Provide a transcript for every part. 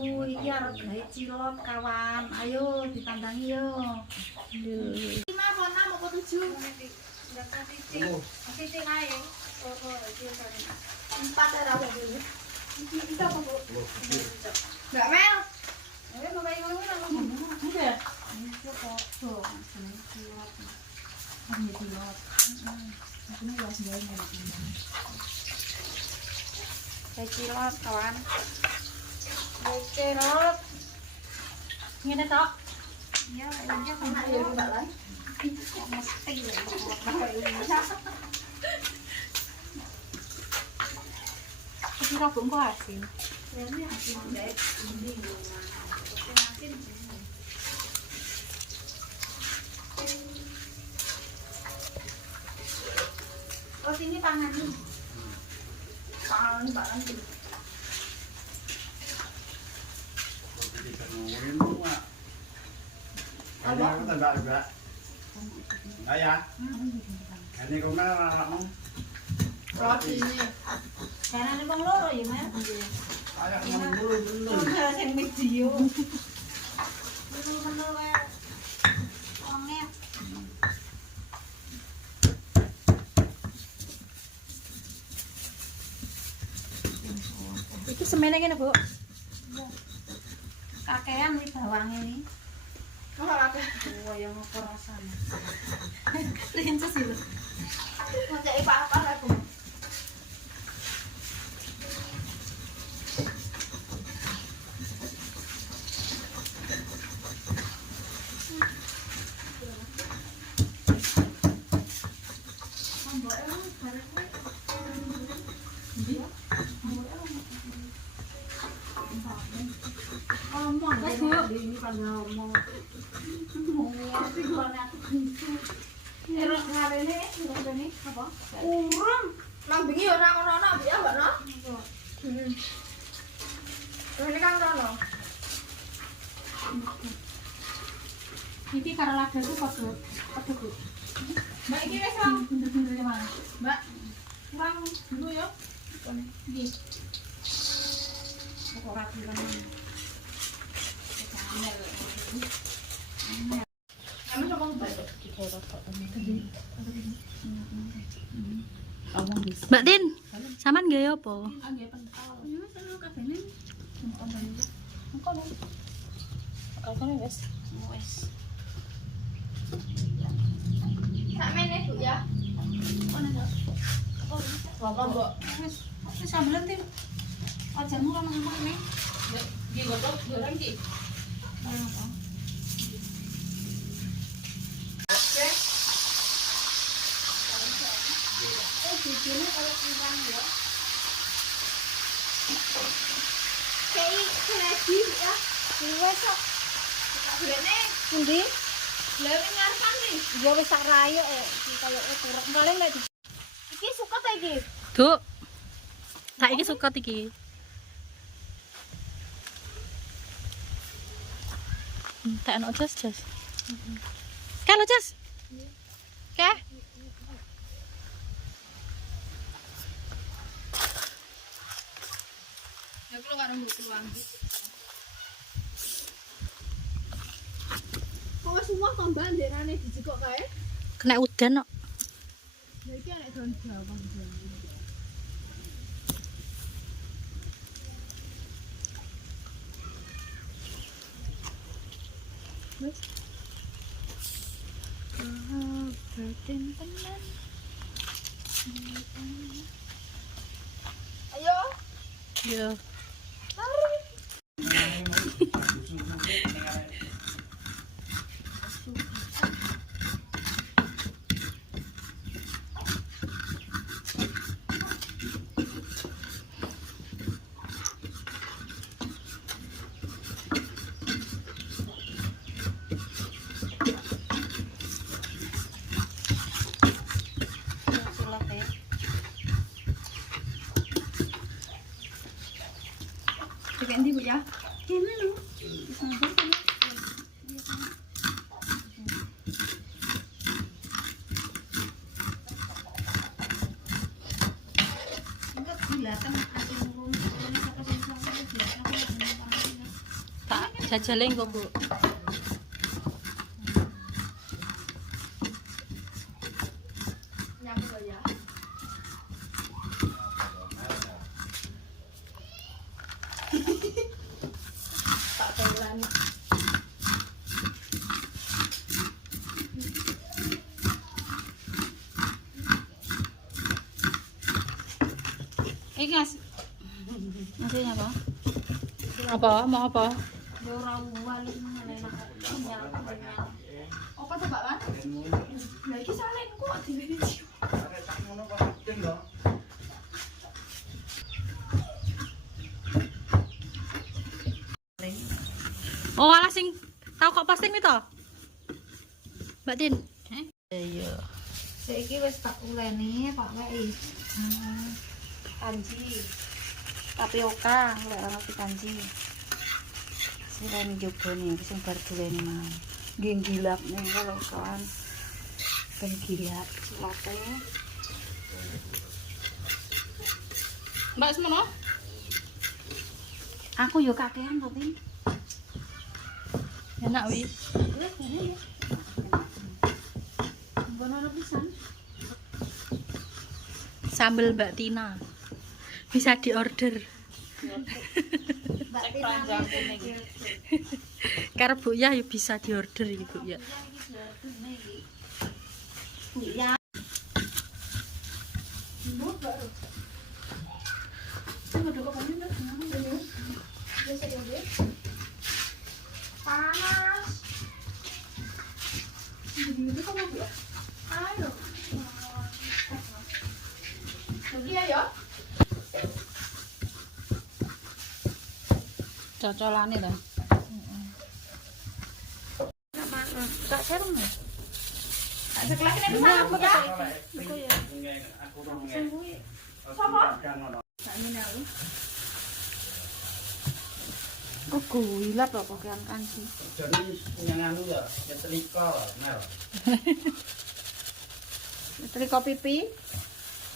Aduh, iya regane cilok kawan. Ayo ditandangi yo. Aduh. 5 apa 6 apa 7? Titik ae. Oh, iki sorry. 4 ada apa dulu? Kita apa, Bu? Enggak, Mel. Ayo mau kayak ngono nang ngono. Enggak. Ini kok tuh, seneng cilok. Ini cilok. Ini luas banget ini. Kayak cilok kawan. Cilok. Ngene tok. Iya, kayaknya sama ya Mbak Lan. Mesti ya. Kira bumbu asin. Ini asin enggak ini asin. Oh, sini tangan nih. Tangan Mbak Lan. Ayah kita enggak juga. Ayah. Ini kok mana Roti ini. Karena ini bang loro ya mas. ayah ngomong dulu. Kalau yang video. Dulu kayak orangnya. Iki semene kene, Bu. Kakean nih bawangnya nih. Oh, ada. Oh, yang ngukur rasanya. Princess itu. Mau cari apa aku? Ngomong ini kan ngomong. Ngerti gimana? Erok ngarene, ngene apa? Urung. Lambingi ora ono-ono ya, Mbak no? Ini kan ono. Iki karo ladaku padha Bu. Mbak iki wis wong bunder-bundere mana? Mbak, kurang dulu ya. Nggih. Kok ora bilang. Kamu coba mbak. Mbak Tin, sampean gawe apa? Nggih pentol. Ya seneng kabene. Engko lho. Kalkone wis. Wes. Sakmene Bu ya. Ono to. Bapak mbok. Wis sambelan Tin. Ajarmu kan ngomong nih. Nggih godhog goreng iki. Bikinnya kalau kurang ya. Kayak lagi ya. Wes kok. Bolehne. Endi? Lah ning ngarepan nih. Ya wis sak rayo kaya kurang. Paling nek Iki suka ta iki? Duk. Tak iki suka iki. Tak ono jas. Kalau jas. Oke. Ya kulo karo mbok keluang. Kok wis semua tambah nderane dijekok kae? Kena udan kok. Lah iki anek daun bawang. Wis. Bertintenan. Ayo. Yo. Jajale engko, Bu. Nyambut ya. Tak Thailand. Iki ngas. Ngasihnya apa? Apa? Mau apa? Ora wali enak. Apa coba kan? Lah iki salinku kok diwiji. Arek tak ngono kok penting lho. Oh, alah sing tau kok posting itu. Mbak Tin. Iya. Saiki wis tak uleni, Pak Wei. Kanji. Tapioka, lek ana kanji. Sileni jogo nih, sing bar doleni mau. Nggih gilap nih kalau kan. Ben gilap latte. Mbak semono? Aku yo kakean to, Tin. Enak wi. Wis ngene ya. Bono pisan. Sambel Mbak Tina. Bisa diorder. Mbak Tina iki. Karo Bu ya bisa diorder Ibu ya. Ya. Mbok baru. Sama doko kan ini. Biasa ya, panas. Ini kok mau ya? Ayo. Lagi ya. Cocolane to. Tak serem ya. Tak sekelas ini bisa apa ya? Aku ya. Aku rong nge. Sopo? Kan ngono. Tak minau. Kok gilap kok pakaian kanji. Jadi punya anu ya, nyetrika Mel. Triko pipi.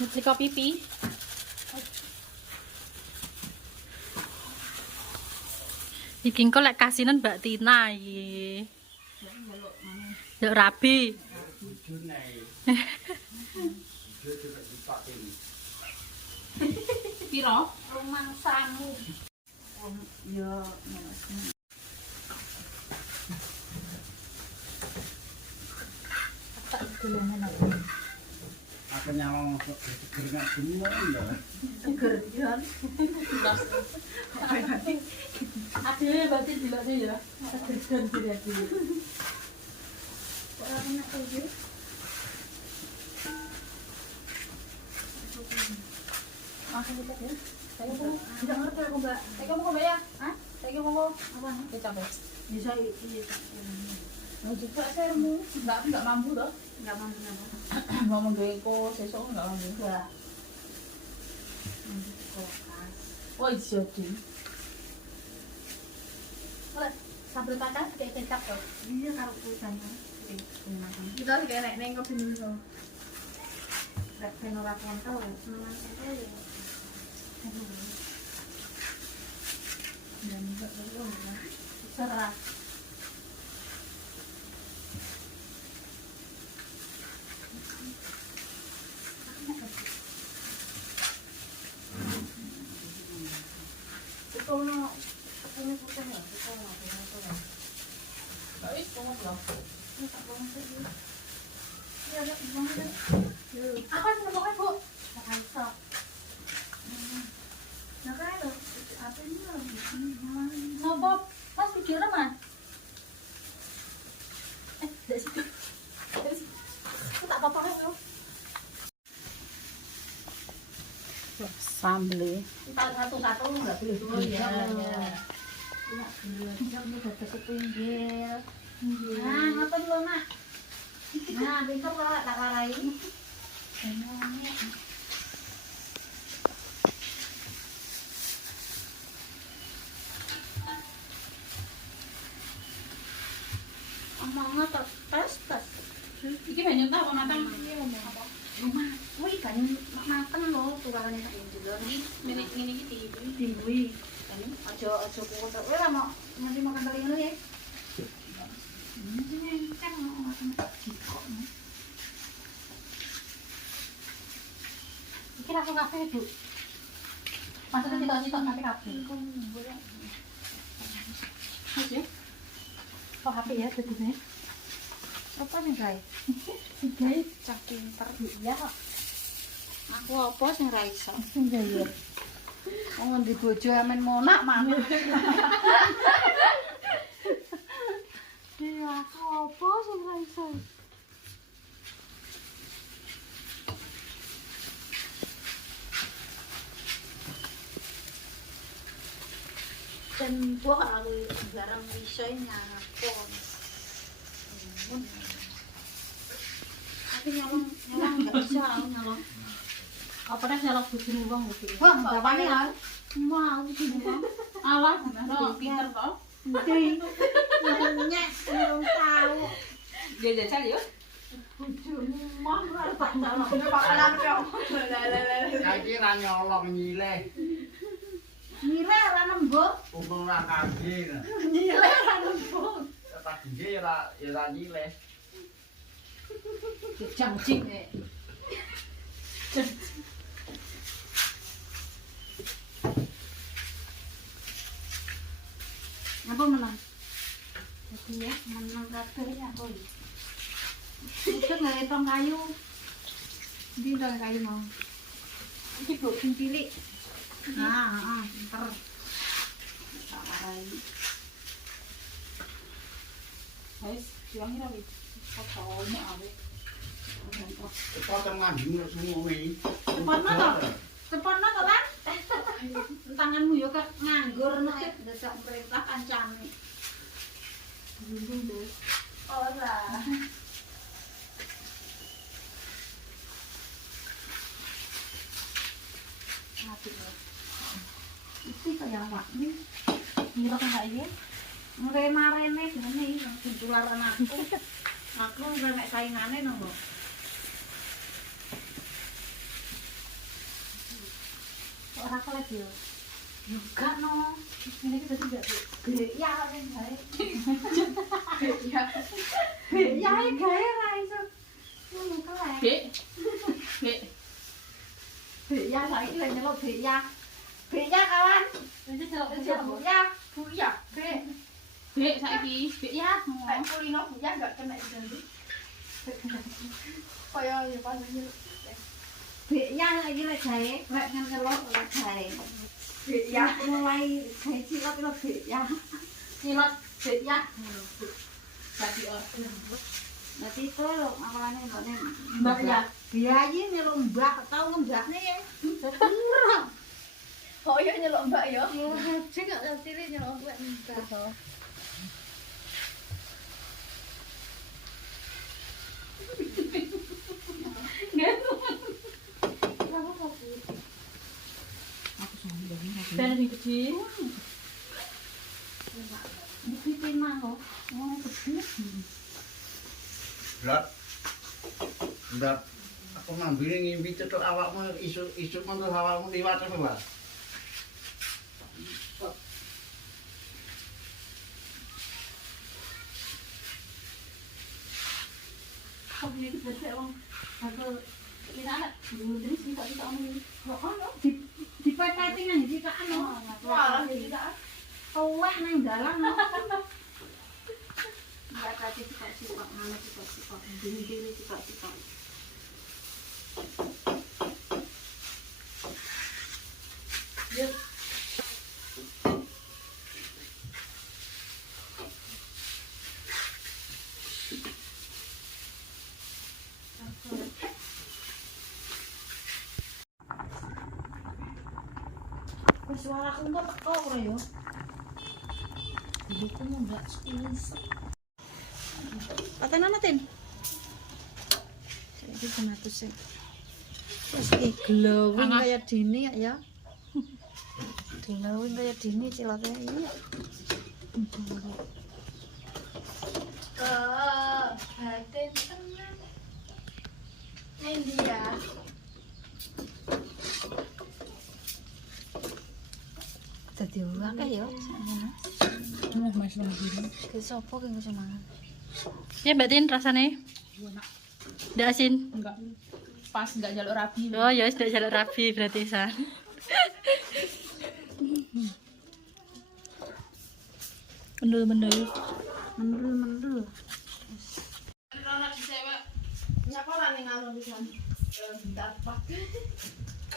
Nyetrika pipi. Iki engko lek kasinan Mbak Tina iki. Nduk rabi. Bujune. Bujune juga dipakai. Piro? Rumangsamu. Yo, tak dolanan aku. Aku nyawang keringat semua lho. Seger jan. Ade berarti dilane ya. Seger dirati. Ora kena iki. Langsung lihat ya. Saya tidak ngerti aku, Mbak. Saya mau ke ya? Hah? Saya mau apa? Kecap. Bisa iya. Mau juga sermu. Enggak mampu toh. Enggak mampu apa. Ngomong deko sesuk enggak mampu. Enggak. Kulkas. Oh, iya ding. Oleh sambal kacang kayak kecap tuh. Iya karo kucing. Kita lagi kayak neng kopi dulu. Rek penora kontol, senang kontol ya. Dan juga belum cerah. Sekolah, sekolah putih ya, sekolah. Tapi semua belum. Tak boleh sih. Ya, ada banget. Apa sih pokoknya Bu? Pakai sok. Nah kan lo, apa ini lo? Sopo? Mas video mana? Dari situ. Aku tak apa-apa kan lo? Sambel. Satu-satu nggak boleh dua ya. Enggak boleh. Yang udah sepinggir. Nah, ngapain lo nak? Nah, pintar lah tak larain. Omongnya tes. Iki banyak tau matang. Rumah, wih kan mateng loh tukarannya tak injil Ini iki timbui. timbui. Aja kukus. Kowe ra mau nanti makan kali ngono ya. Ini kan makan jikok. Iki langsung kafe, Bu. Maksudnya sitok-sitok kafe kafe. Oke. Kok HP ya jadinya? Apa nih, guys? Guys, cak pinter. Iya kok. Aku apa sing ra iso? Iya ya. Wong ndi bojo amen monak manut. Iya, aku apa sing ra iso? Dan buah aku jarang bisa nyakon. Tapi nyolong nggak bisa aku nyolong. Apa dah nyolong bujuni wong iki. Wah, nggak panik kan? Mau bujuni wong. Alah, no, pinter kok. Ndi. Nyek belum tahu. Dia jajal yo. Bujuni mah ora tak nyolong. Pakalan kok. Saiki ra nyolong nyileh. Nilai ora nembung. Untung ra kage. Nilai ora nembung. Kage ya ra nyileh. Jangcik nek. Apa menang? Jadi ya, menang kabeh ya kok. Itu nggak tong kayu. Di tong kayu mau. Iki Bu sing cilik. Pinter. Guys, siang ini wis fotonya awet. Potong ngandung semuanya. Cepatna to, Lan? Tanganmu yo kok nganggur nek desak perintah kancane. Ora. Mati ya. Itu kayak apa nih? Ngira kayak ini. Ngrene-marene ngene iki kuncularan aku. Aku udah nek saingane nang. Ora kelet yo. Juga no. Ini kita tidak ya kan gawe. Ya gawe ra iso. Ngono kelet. Bek. Ya saiki lek nyelok ya. Ya kawan. Wis celok Ya. Bek saiki, bek ya. Kayak kulino ya enggak kena itu. Kaya ya pas nyelok. Ya lagi lek gawe, lek nyelok lek gawe. Ya mulai gawe cilok ya. Cilok ya. Dadi order. Nanti itu lo apalane Mbak ya. Biayi nyelok mbak tau ngembakne ya. Oh iya nyelok mbak ya. Ya haji gak ngerti nyelok mbak. Dan lebih kecil. Iki pinang kok. Wong gede. Ndak aku nambine ngimpi cetok awakmu isu menurut awakmu liwat apa, Mas? Kok ini gede wong. Aku kira ada terus bisa ngomong. Kok ono dipepeti nang iki kan ono. Wah, jadi tak. Tuwek nang dalan. Enggak tadi sikok mana sikok. Dini sikok. Yuk. Suara aku enggak teko ora ya. Ibuku enggak sekilas. Paten ana, Tin? Iki tomato sih. Terus iki glowing kaya dini ya. Glowing kaya dini cilate iki. Batin tenang. Nendi ya. Dadi akeh ya. Cuma Mas lagi. Ke sopo ki wis mangan. Ya Mbak Tin rasane? Ndak asin. Enggak. Pas enggak jaluk rabi. Oh ya wis ndak jaluk rabi berarti san. Mendul. Nyapa lah ning alun di sana. Bentar pak.